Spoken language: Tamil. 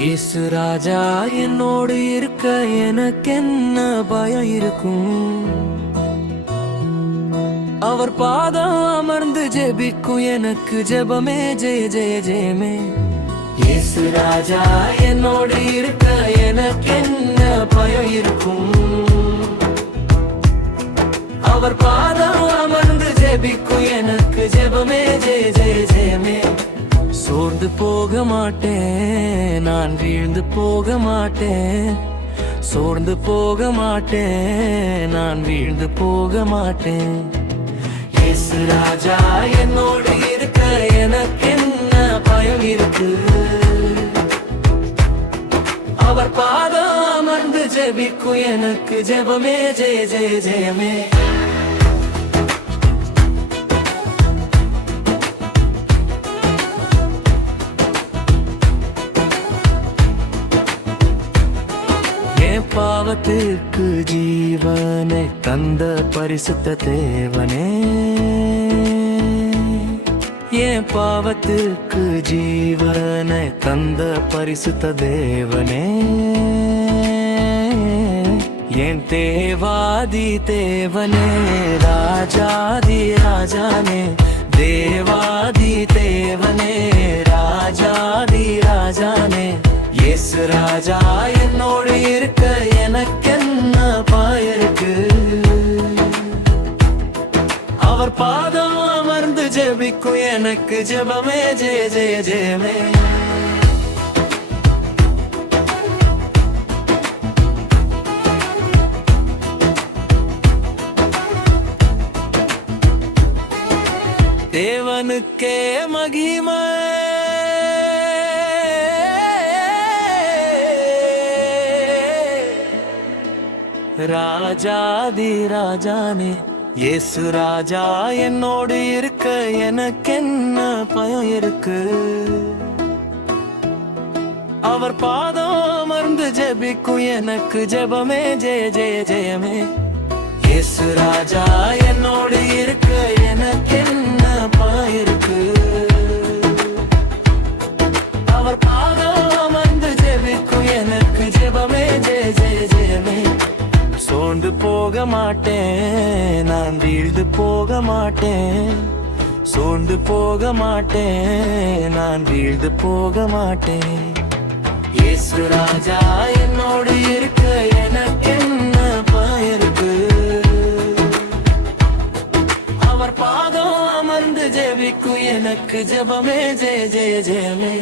இயேசு ராஜா என்னோடு இருக்க எனக்கென்ன பயம் இருக்கும்? அவர் பாதம் அமர்ந்து ஜெபிக்கும் எனக்கு ஜெபமே ஜெய ஜெய ஜெயமே. இயேசு ராஜா என்னோடு இருக்க எனக்கென்ன பயம் இருக்கும்? அவர் பாதம் அமர்ந்து ஜெபிக்கும் எனக்கு ஜெபமே ஜெய ஜெய ஜெயமே. சோர்ந்து போக மாட்டேன், நான் வீழ்ந்து போக மாட்டேன். சோர்ந்து போக மாட்டேன், நான் வீழ்ந்து போக மாட்டேன். இயேசு ராஜா என்னோடு இருக்க எனக்கு என்ன பயம் இருக்கு? அவர் பாதம் அமர்ந்து ஜெபிக்கும் எனக்கு ஜெபமே ஜெய ஜெய ஜெயமே. பாவத்திற்கு ஜீவனை தந்த பரிசுத்த தேவனே, என் பாவத்திற்கு ஜீவனை தந்த பரிசுத்த தேவனே, என் தேவாதி தேவனே, ராஜாதி ராஜானே, தேவாதி தேவனே, ராஜாதி ராஜானே. இயேசு ராஜா என்னோடு இருக்க எனக்கென்ன பாயிருக்கு? அவர் பாதம் அமர்ந்து ஜெபிக்கும் எனக்கு ஜெபமே ஜெய ஜெய ஜெயமே. தேவனுக்கே மகிமை, ராஜாதி ராஜானே. இயேசு ராஜா என்னோடு இருக்க எனக்கென்ன பயம் இருக்கு? அவர் பாதம் அமர்ந்து ஜெபிக்கும் எனக்கு ஜெபமே ஜெய ஜெய ஜெயமே. இயேசு ராஜா என்னோடு இருக்க எனக்கென்ன பயம் இருக்கு? அவர் பாதம் அமர்ந்து ஜெபிக்கும் எனக்கு ஜெபமே ஜெய ஜெய ஜெயமே. சோர்ந்து போக மாட்டேன், நான் வீழ்ந்து போக மாட்டேன். சோர்ந்து போக மாட்டேன், நான் வீழ்ந்து போக மாட்டேன். இயேசு ராஜா என்னோடு இருக்க எனக்கு என்ன பயருக்கு? அவர் பாதம் அமர்ந்து ஜெபிக்கும் எனக்கு ஜெபமே ஜெய ஜெய ஜெயமே.